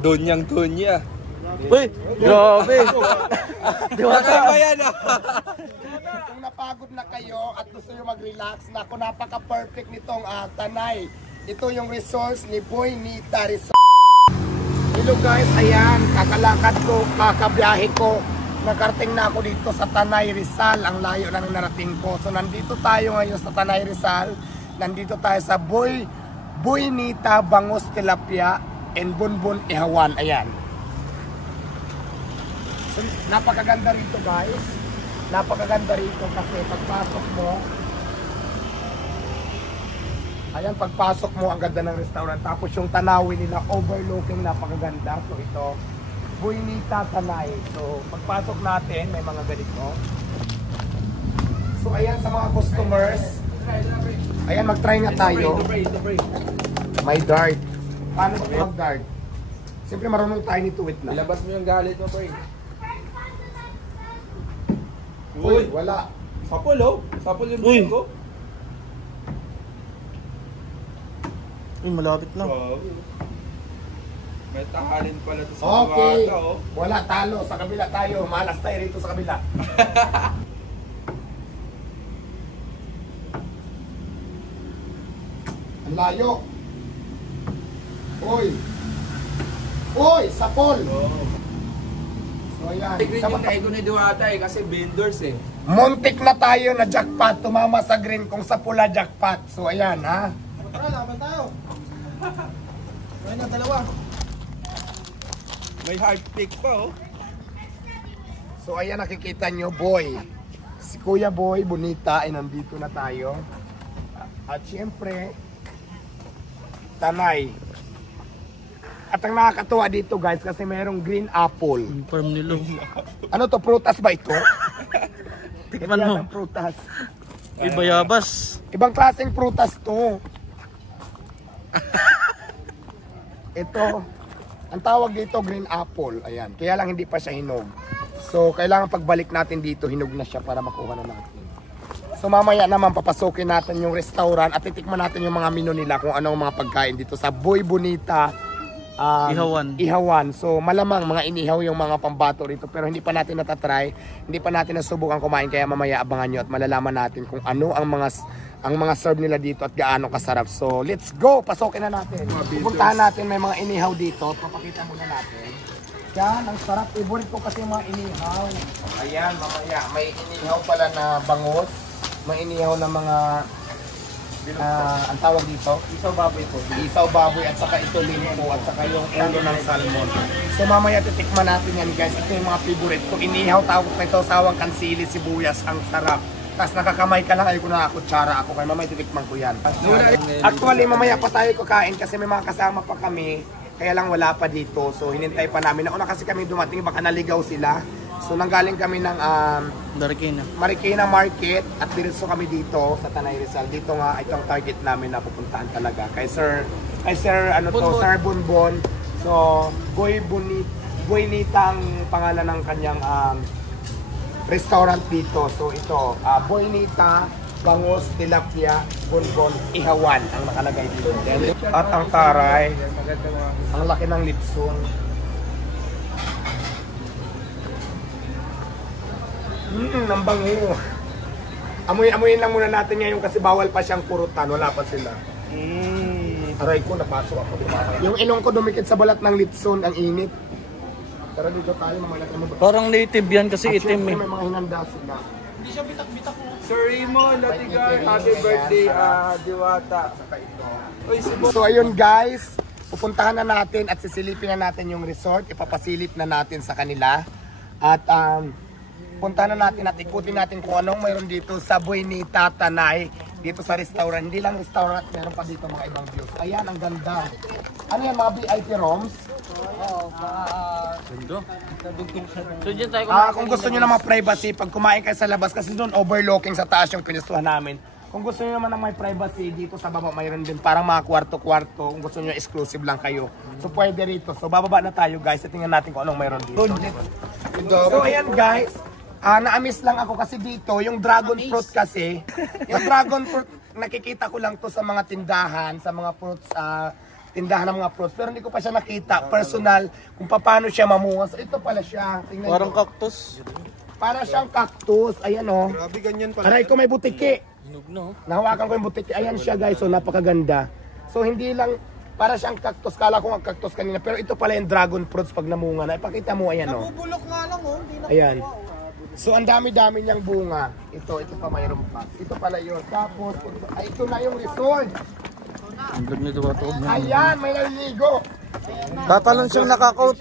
Donyang Donya. Uy, grabe. Diwata ba yan? Kung napagod na kayo at gusto nyo mag-relax, naku, napaka-perfect nitong Tanay. Ito yung resource ni Boy Nita Resort. Hello guys, ayan, kakalakad ko, kakabiyahe ko. Nakarating na ako dito sa Tanay Rizal, ang layo na ng narating ko. So nandito tayo ngayon sa Tanay Rizal. Nandito tayo sa Boy Nita Bangus Tilapia and Bunbun Ihawan. Ayan. So, napakaganda rito guys. Napakaganda rito kasi pagpasok mo, ayan, pagpasok mo, ang ganda ng restaurant. Tapos yung tanawin nila, overlooking, napakaganda. So ito, Boy Nita Tanay. So pagpasok natin, may mga ganito. So ayan, sa mga customers, ayan, mag-try nga tayo. May dart. Paano ba mag-dart? Siyempre marunong tayo nito, wait lang. Ilabas mo yung galit mo, pre. Uy, wala. Sapol, oh. Sapol yung buhay ko. Uy, malapit na. May tahalin pala ito sa Okay. Diwata, oh. Wala, talo. Sa kabila tayo. Malas tayo rito sa kabila. Ang layo. Uy. Uy, sapol. So ayan. Green yung naigo ni Diwata eh, kasi vendors eh. Muntik na tayo na jackpot. Tumama sa green kung sa pula jackpot. So ayan, ha. Tara, laban tayo. Ayun na, dalawa. May hard pick pa, oh. So ayan, nakikita nyo, boy. Si Kuya Boy Bonita ay nandito na tayo. At syempre, Tanay. At ang nakakatuwa dito guys, kasi mayroong green apple. Farm nila. Ano to, prutas ba ito? Tikman mo. Ito prutas. Uy, bayabas. Ibang klaseng prutas to. Ito, ang tawag dito green apple. Ayan, kaya lang hindi pa siya hinog. So, kailangan pagbalik natin dito, hinog na siya para makuha na natin. So, mamaya naman papasukin natin yung restaurant at titikman natin yung mga menu nila kung anong mga pagkain dito sa Boy Bonita Ihawan. So, malamang mga inihaw yung mga pambato rito pero hindi pa natin natatry, hindi pa natin nasubukan kumain kaya mamaya abangan nyo at malalaman natin kung ano ang mga serve nila dito at gaano kasarap. So, let's go! Pasukin na natin. Pupuntahan natin, may mga inihaw dito. Papakita muna natin. Yan, ang sarap. Favorite ko kasi mga inihaw. Ayan, mamaya. May inihaw pala na bangus. May inihaw na mga, ang tawag dito? Isaw baboy po. Isaw baboy at saka ito limpo at saka yung ulo ng salmon. So, mamaya titikman natin yan guys. Ito yung mga favorite ko. Inihaw, tawag na ito, sawang kansili, sibuyas. Ang sarap. Tapos nakakamay ka lang, ayoko na kutsara ako kaya mamaya titikman ko yan. Actually, mamaya pa tayo kakain kasi may mga kasama pa kami. Kaya lang wala pa dito. So, hinintay pa namin. Nauna kasi kami dumating, baka naligaw sila. So, nanggaling kami ng Marikina Market at diretso kami dito sa Tanay Rizal. Dito nga, itong target namin na pupuntahan talaga. Kay Sir Bunbun. So, Boy Nita ang pangalan ng kanyang restaurant dito. So ito, Boy Nita Bangus Tilapia Bunbun Ihawan ang nakalagay dito. At ang taray, ang laki ng litson. Ang bango. Amoy-amoyin lang muna natin ngayon kasi bawal pa siyang kurutan, wala pa sila. Aray ko, napasok ako. Yung ilong ko dumikit sa balat ng litson, ang init. Tara dito tayo, mamaya mo. Parang native yan kasi itim eh. May mga hinanda sila. Hindi siya bitak-bitak mo. Sir Raymond, Latigar, happy birthday, Diwata. So ayun guys, pupuntahan na natin at sisilipin na natin yung resort. Ipapasilip na natin sa kanila. At puntahan na natin at ikutin natin kung anong mayroon dito sa Boy Nita Tanay. Dito sa restaurant. Hindi lang restaurant, meron pa dito mga ibang views. Ayan, ang ganda. Ano yan, mga VIP rooms? So dyan tayo Kung gusto nyo ng mga privacy, pag kumain kayo sa labas, kasi doon overlooking sa taas yung pinustuhan namin. Kung gusto nyo naman ng may privacy, dito sa baba mayroon din parang mga kwarto-kwarto. Kung gusto nyo exclusive lang kayo. So pwede rito. So bababa na tayo guys. At tingnan natin kung anong mayroon dito. So ayan guys. Na-miss lang ako kasi dito, yung dragon fruit kasi. Yung dragon fruit, nakikita ko lang to sa mga tindahan, sa mga fruits, tindahan ng mga fruits. Pero hindi ko pa siya nakita, personal, kung paano siya mamunga. So ito pala siya. Tingnan Parang nyo. cactus. Para siyang cactus. Ayan o. Grabe, ganyan pala. Aray ko may butiki. Hinog na, oh. Nahawakan ko yung butiki. Ayan siya guys. So napakaganda. So hindi lang para siyang cactus. Kala ko ang cactus kanina. Pero ito pala yung dragon fruits pag namunga na. Ipakita mo. Ayan o. Nabubulok nga lang, oh. Hindi na. Ayan. So ang dami-dami niyang bunga. Ito pa mayroon pa. Ito pala yun. Tapos, ay ito na yung resort. Ang ganda nito ba ito? Ayan, may naliligo. Tatalon siyang nakakot.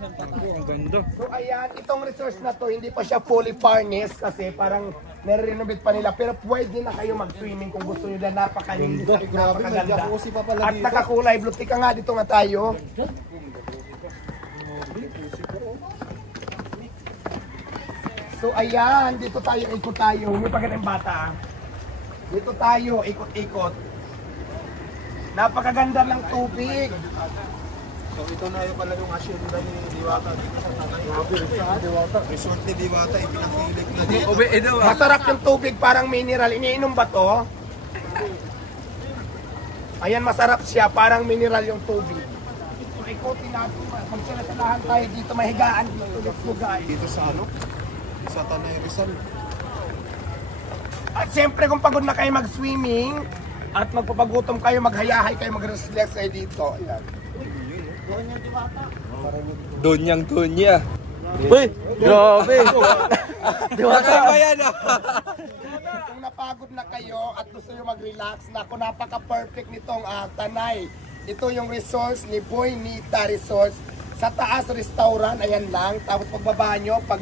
So ayan, itong resort na to, hindi pa siya fully furnished kasi parang nare-renovate pa nila. Pero pwede na kayo mag-swimming kung gusto nyo na napakalinis at napakaganda. At nakakulay blue. Tika nga, dito nga tayo. So ayan, dito tayo, ikot tayo. May pagandang bata. Dito tayo, ikot-ikot. Napakaganda ng tubig. So ito na yung pala yung asyenda ni Diwata dito sa Tanay. Resort ni Diwata, ipinakilig na dito. Masarap yung tubig, parang mineral. Iniinom ba to? Ayan, masarap siya, parang mineral yung tubig. So ikotin natin, magsalasalahan tayo dito, mahigaan dito. Let's go guys. Dito sa ano? Sa Tanay Rizal. At siyempre kung pagod na kayo mag-swimming at magpapagutom kayo, maghayahay kayo, mag-relax kayo dito. Ayan. Donyang Donya. Uy! Grabe! Diwata! Kung napagod na kayo at gusto nyo mag-relax, naku, napaka-perfect nitong Tanay. Ito yung resorts ni Boy Nita Resorts. Sa taas, restaurant, ayan lang. Tapos pagbaba nyo, pag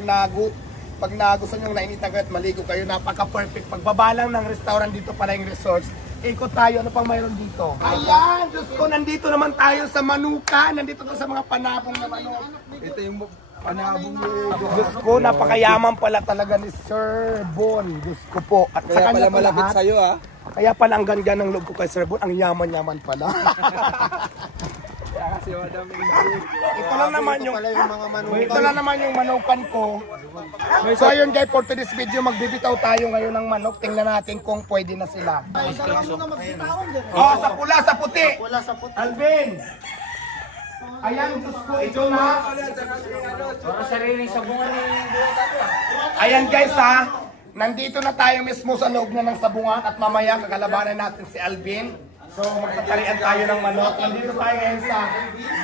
gusto nyo nainit na at maligo kayo, napaka-perfect. Pagbaba lang ng restaurant, dito pala yung resorts. Ikot tayo, ano pang mayroon dito? Ayan, Diyos ko, nandito naman tayo sa Manuka. Nandito to sa mga panabong na manok. Ito yung panabong mo. Diyos ko, napakayaman pala talaga ni Sir Bon. Diyos ko po. At sa Kaya kanya pala po malapit lahat. sa'yo ah. Kaya pala ang ganda ng loob ko kay Sir Bon. Ang yaman-yaman pala. Kasi madam Ito lang naman yung Pala yung mga manukan. ito lang naman yung manukan ko. So ayun guys, for today's video, magbibitaw tayo ngayon ng manok. Tingnan natin kung pwede na sila. Oh, sa pula, sa puti. Alvin. Ayan, Diyos ko, ito na. Ayan guys ha. Nandito na tayo mismo sa loob na ng sabungan at mamaya kakalabanan natin si Alvin. So magtatarian tayo ng manok. Nandito tayo ngayon sa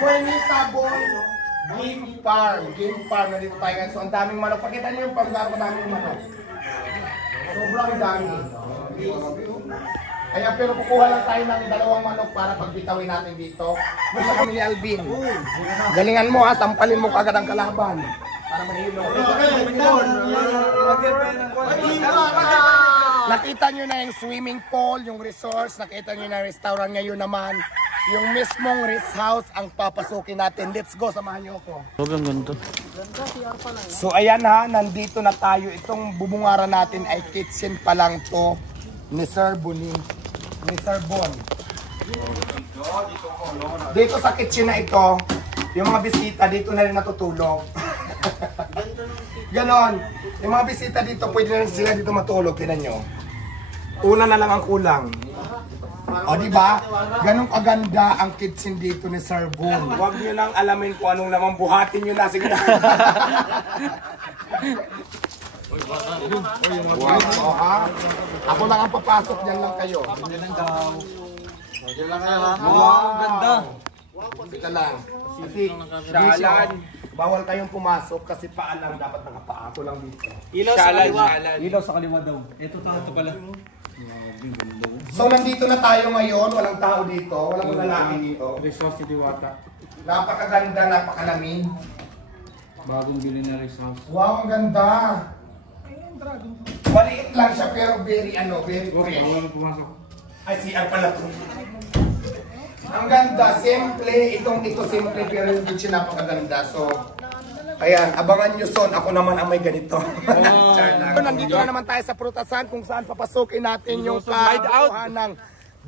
Buenita Bon Game Farm. Game Farm, nandito tayo ngayon. So ang daming manok. Pakita niyo yung pagdaro daming manok. Sobrang dami. Kaya pero kukuha lang tayo ng 2 manok para pagbitawin natin dito. Gusto kami ni Alvin. Galingan mo ha, sampalin mo kagad ang kalaban. Para mahilo. Nakita nyo na yung swimming pool, yung resorts, nakita nyo na yung restaurant. Ngayon naman, yung mismong rest house ang papasukin natin. Let's go, samahan nyo ako. Sobrang ganda. So ayan ha, nandito na tayo. Itong bubungaran natin ay kitchen pa lang to ni Sir Bonin. Ni Sir Bon. Dito sa kitchen na ito, yung mga bisita dito na rin natutulog. Ganon. Yung mga bisita dito, pwede na rin sila dito matulog. Tinan nyo. Una na lang ang kulang. O diba? Ganong kaganda ang kitchen dito ni Sir Bon. Huwag nyo nang alamin kung anong naman, buhatin nyo na. Sige na. Wow, ha? Ako lang ang papasok, dyan lang kayo. Wow, ganda. Dito lang. Kasi, Shalan. bawal kayong pumasok kasi paa lang dapat nakapaa. Ako lang dito. Shalan. Ilaw sa kaliwa daw. Ito pala. So, nandito na tayo ngayon. Walang tao dito. Walang lalaki dito. Resource ni Diwata. Napakaganda, napakalamig. Bagong bili na resource. Wow, ang ganda. Maliit lang siya pero very fresh. Pumasok. Ay, CR pala to. Ang ganda, simple. Ito simple pero yung kitchen napakaganda. So, ayan, abangan nyo son. Ako naman ang may ganito. Nandito na naman tayo sa prutasan kung saan papasukin natin yung kakuha ng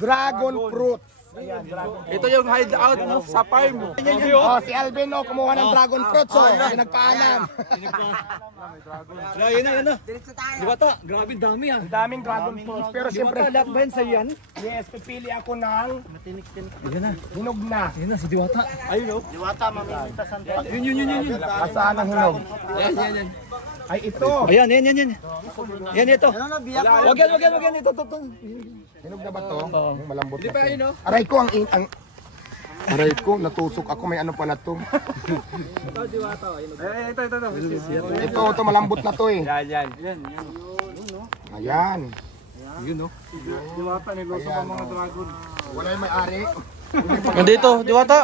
dragon fruits. Ayan, dragon. Ito yung hideout sa farm. Oh, si Alvin no, kumuha ng dragon fruits oh. Nagpaalam. Yun na. Diwata, grabe dami yan. Ang daming dragon fruits. Pero siyempre, lahat ba yan sa'yo yan? yes, pipili ako ng hinog na. Yun na, si Diwata. Ayun o. Yun. Asaan ang hinog? Yan. Ay, ito. Ayan. Yan ito. Wag yan. Ito. Hinog na ba to? Malambot na to. Aray ko, aray ko, natusok ako. May ano pa na to. Ito, malambot na to eh. Yan. Ayan. Yun o. Diwata, niluso pa mga dragon. Wala yung may-ari. Nandito, Diwata.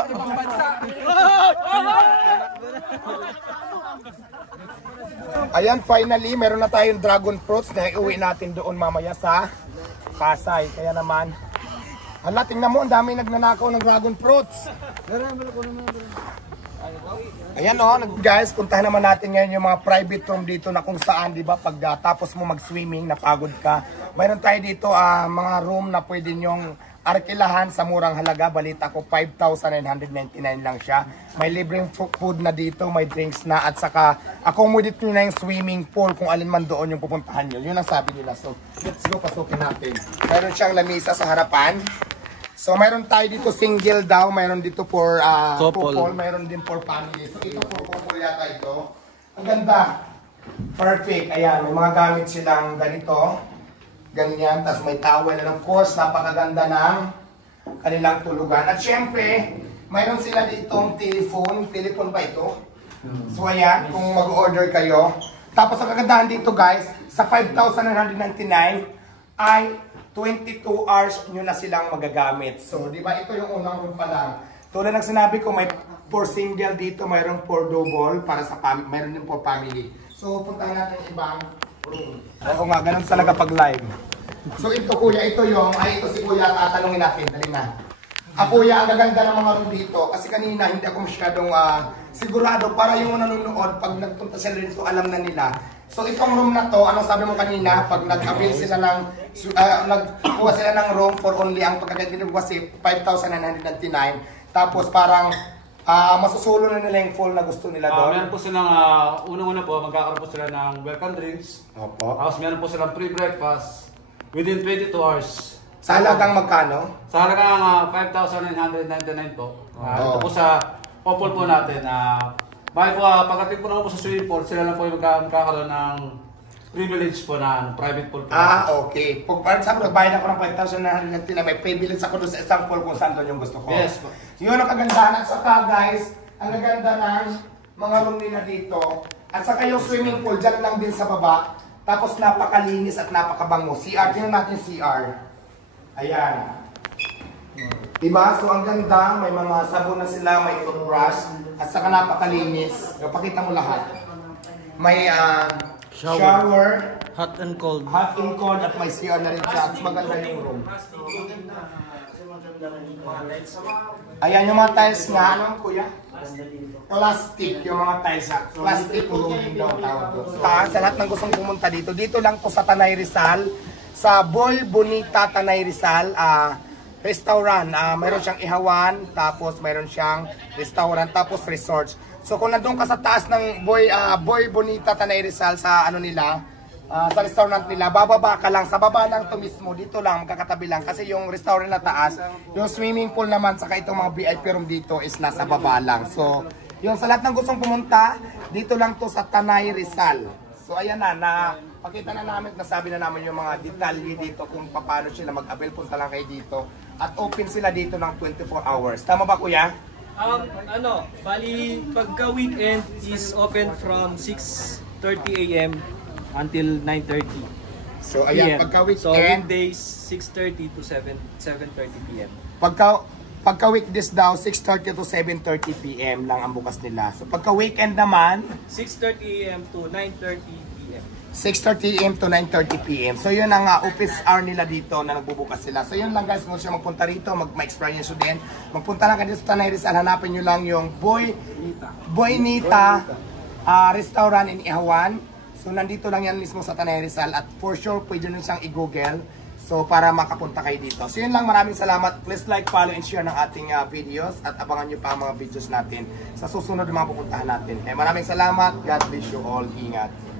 Ayan, finally, meron na tayong dragon fruits na iuwi natin doon mamaya sa Pasay. Kaya naman, hala, tingnan mo, ang dami nagnanakaw ng dragon fruits. Ayan o, guys, puntahan naman natin ngayon yung mga private room dito na kung saan, di ba, pag tapos mo mag-swimming, napagod ka. Mayroon tayo dito mga room na pwede nyong arkilahan sa murang halaga. Balita ko 5,999 lang siya. May libreng food na dito, may drinks na, at saka accommodate nyo na yung swimming pool kung alin man doon yung pupuntahan nyo. Yun ang sabi nila. So, let's go, pasukin natin. Mayroon siyang lamisa sa harapan. So, mayroon tayo dito single daw, mayroon dito for couple, mayroon din for family. So, ito for couple yata ito. Ang ganda. Perfect. Ayan, may mga gamit silang ganito. Ganyan, tapos may towel, and of course, napakaganda ng kanilang tulugan. At syempre, mayroon sila ditong telephone ba ito? So ayan, kung mag-order kayo. Tapos ang kagandahan dito guys, sa 5,999 ay 22 hours nyo na silang magagamit. So, di ba, ito yung unang room pa lang. Tulad ng sinabi ko, may for single dito, mayroon for double, para sa mayroon din for family. So, puntahan natin yung ibang room. Oo nga, ganun talaga pag live. So ito kuya, ito si kuya, tatanungin natin, dali na. Kuya, ang gaganda ng mga room dito, kasi kanina hindi ako masyadong sigurado, para yung nanonood, pag nagpunta sila dito, alam na nila. So itong room na to, anong sabi mo kanina, pag nag-avail sila ng, nagkuha sila ng room for only, ang pagkaganda ko kasi 5,999, tapos parang, masusulo na nila yung full na gusto nila doon. Meron po silang, unang-una po, magkakaroon po sila ng welcome drinks. Opo. Tapos meron po silang free breakfast within 22 hours. Sa halagang magkano? Sa halagang 5,999 po. Ito po sa couple po natin. Bakit po, pagdating po naman po sa swimming pool, sila lang po yung magkakaroon ng privilege po na private pool po. Okay. Pag example, nagbayad ako ng 5,999, may privilege ako doon sa isang pool kung saan doon yung gusto ko. Yes po. Yun ang kagandahan. At saka guys, ang gaganda ng mga room nila dito. At saka yung swimming pool, dyan lang din sa baba. Tapos napakalinis at napakabango. CR, tingnan natin CR. Ayan. Diba? So ang ganda, may mga sabon na sila, may toothbrush, at saka napakalinis. Pakita mo lahat. May shower, Hot and cold. hot and cold, at may CR na rin siya. At maganda yung room. Ayan yung mga tiles nga. Ano kuya? Plastic yung mga tiles. Plastic rooming daw tawag doon. Sa lahat ng gustong pumunta dito, dito lang po sa Tanay Rizal, sa Boy Bonita Tanay Rizal, restaurant. Mayroon siyang ihawan, tapos mayroon siyang restaurant, tapos resort. So kung nandun ka sa taas ng Boy Bonita Tanay Rizal sa ano nila, sa restaurant nila, bababa ka lang, sa baba lang to mismo, dito lang, magkakatabi lang, kasi yung restaurant na taas, yung swimming pool naman, saka itong mga VIP room dito is nasa baba lang. So, yung sa lahat ng gustong pumunta, dito lang to sa Tanay Rizal. So, ayan na, pakita na namin, nasabi na namin yung mga detalye dito kung paano sila mag-avail, punta lang kayo dito. At open sila dito ng 24 hours. Tama ba kuya? Bali, pagka weekend is open from 6:30 AM until 9:30 So, ayan, PM. pagka So weekend, weekdays 6:30 to 7:30 PM. pagka weekdays daw, 6:30 to 7:30 PM lang ang bukas nila. So, pagka weekend naman, 6:30 AM to 9:30 PM. 6:30 AM to 9:30 PM. So yun ang office hour nila dito na nagbubukas sila. So yun lang guys, kung siya magpunta rito, ma-experience nyo din. Magpunta lang kayo sa Tanay Rizal, hanapin nyo lang yung Boy Nita restaurant in Ihawan. So nandito lang yan mismo sa Tanay Rizal, at for sure pwede nyo siyang i-google. So So, para makapunta kayo dito. So, yun lang. Maraming salamat. Please like, follow, and share ng ating videos. At abangan nyo pa ang mga videos natin sa susunod na mga pupuntahan natin. Maraming salamat. God bless you all. Ingat.